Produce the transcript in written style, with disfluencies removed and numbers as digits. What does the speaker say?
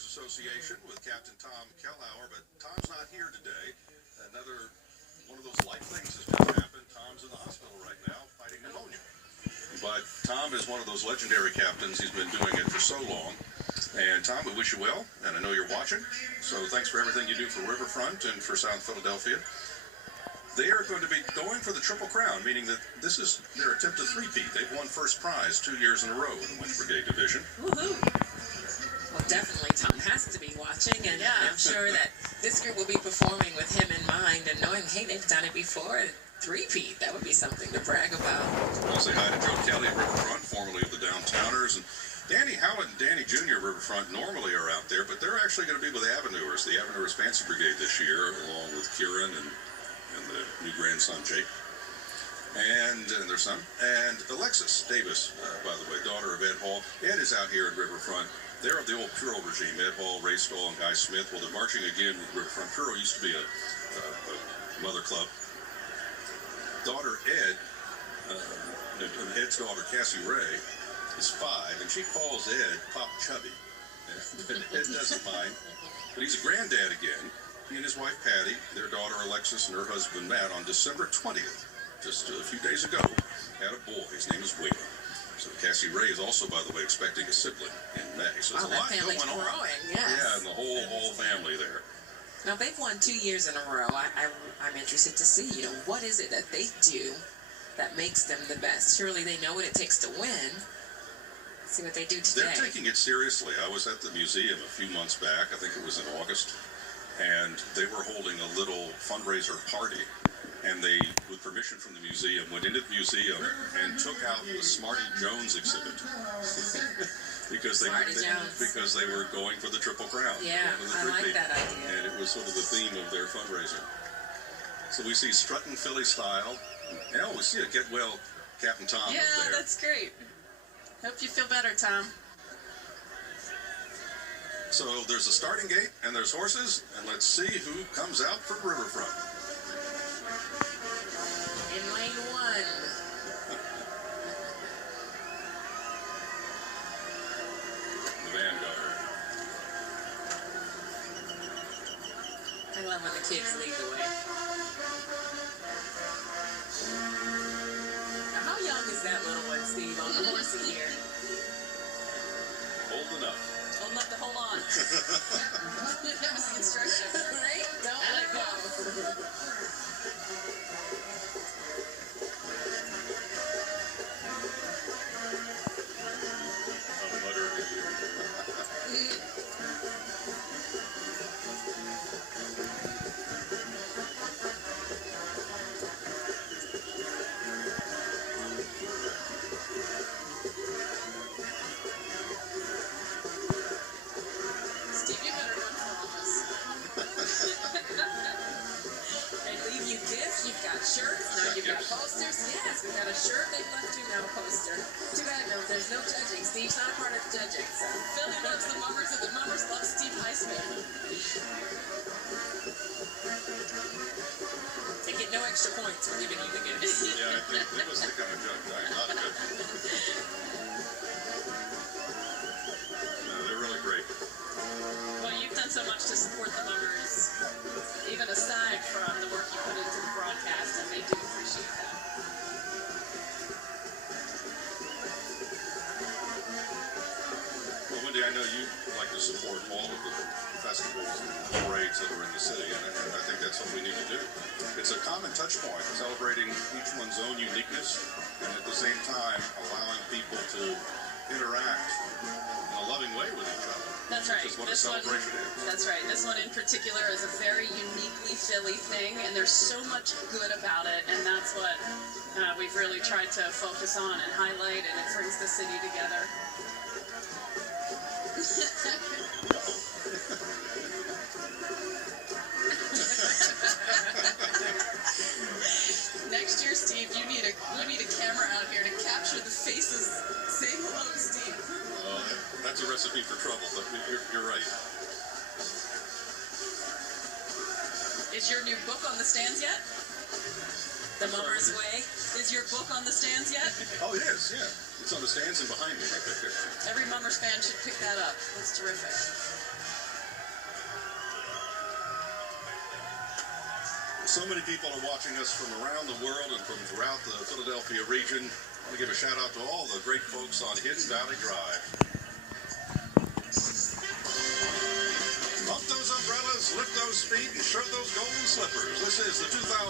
Players Association with Captain Tom Kellauer, but Tom's not here today. Another one of those life things has just happened. Tom's in the hospital right now fighting pneumonia. But Tom is one of those legendary captains. He's been doing it for so long. And Tom, we wish you well, and I know you're watching. So thanks for everything you do for Riverfront and for South Philadelphia. They are going to be going for the Triple Crown, meaning that this is their attempt to three-peat. They've won first prize 2 years in a row in the Winter Brigade Division. Woohoo! Well, definitely Tom has to be watching, and I'm sure that this group will be performing with him in mind and knowing, hey, they've done it before. Three-peat, that would be something to brag about. I'll say hi to Joe Kelly at Riverfront, formerly of the Downtowners, and Danny Howlett and Danny Jr. of Riverfront normally are out there, but they're actually going to be with the Avenurers Fancy Brigade this year, along with Kieran and the new grandson, Jake, and their son, and Alexis Davis, by the way, daughter of Ed Hall. Ed is out here at Riverfront. They're of the old Puro regime, Ed Hall, Ray Stahl, and Guy Smith. Well, they're marching again with Riverfront. Puro used to be a mother club. Daughter Ed, Ed's daughter Cassie Ray, is 5, and she calls Ed Pop Chubby. And Ed doesn't mind, but he's a granddad again. He and his wife Patty, their daughter Alexis, and her husband Matt on December 20th, just a few days ago, had a boy. His name is William. So Cassie Ray is also, by the way, expecting a sibling in May. So there's a lot going on. Growing, yes. Yeah, and the whole family there. Now, they've won 2 years in a row. I'm interested to see, what is it that they do that makes them the best? Surely they know what it takes to win. Let's see what they do today. They're taking it seriously. I was at the museum a few months back. I think it was in August. And they were holding a little fundraiser party. And they, with permission from the museum, went into the museum and took out the Smarty Jones exhibit. because they were going for the Triple Crown. Yeah, I like that idea. And it was sort of the theme of their fundraising. So we see strutting Philly style. And we see a get well Captain Tom up there. Yeah, that's great. Hope you feel better, Tom. So there's a starting gate and there's horses, and let's see who comes out from Riverfront. In lane 1. The Vanguard. I love when the kids lead the way. Now, how young is that little one, Steve, on the horsey here? Old enough. Old enough to hold on. That was the instruction. Right? Don't let go. You've got shirts, now you've got posters. Yes, we've got a shirt, they've left you now a poster. Too bad, no, there's no judging. Steve's not a part of the judging. So. Philly loves the Mummers, and the Mummers love Steve Highsmith. They get no extra points for giving you the gift. Yeah, I think they must have kind of judged. Not good. No, they're really great. Well, you've done so much to support the Mummers, even aside from the work you put into the broadcast, and they do appreciate that. Well, Wendy, I know you like to support all of the festivals and parades that are in the city, and I think that's what we need to do. It's a common touch point, celebrating each one's own uniqueness, and at the same time allowing people to interact in a loving way with each other. That's right. Which is what a celebration is. That's right. This one in particular is a very uniquely Philly thing, and there's so much good about it, and that's what we've really tried to focus on and highlight, and it brings the city together. Next year, Steve, you need a camera out here to capture the faces. Say hello to Steve. That's a recipe for trouble, but you're right. Is your new book on the stands yet? The Mummers Way? Is your book on the stands yet? Oh, it is, yeah. It's on the stands and behind me right there. Every Mummers fan should pick that up. That's terrific. So many people are watching us from around the world and from throughout the Philadelphia region. I want to give a shout out to all the great folks on Hidden Valley Drive. Bump those umbrellas, lift those feet, and show those golden slippers. This is the 2000.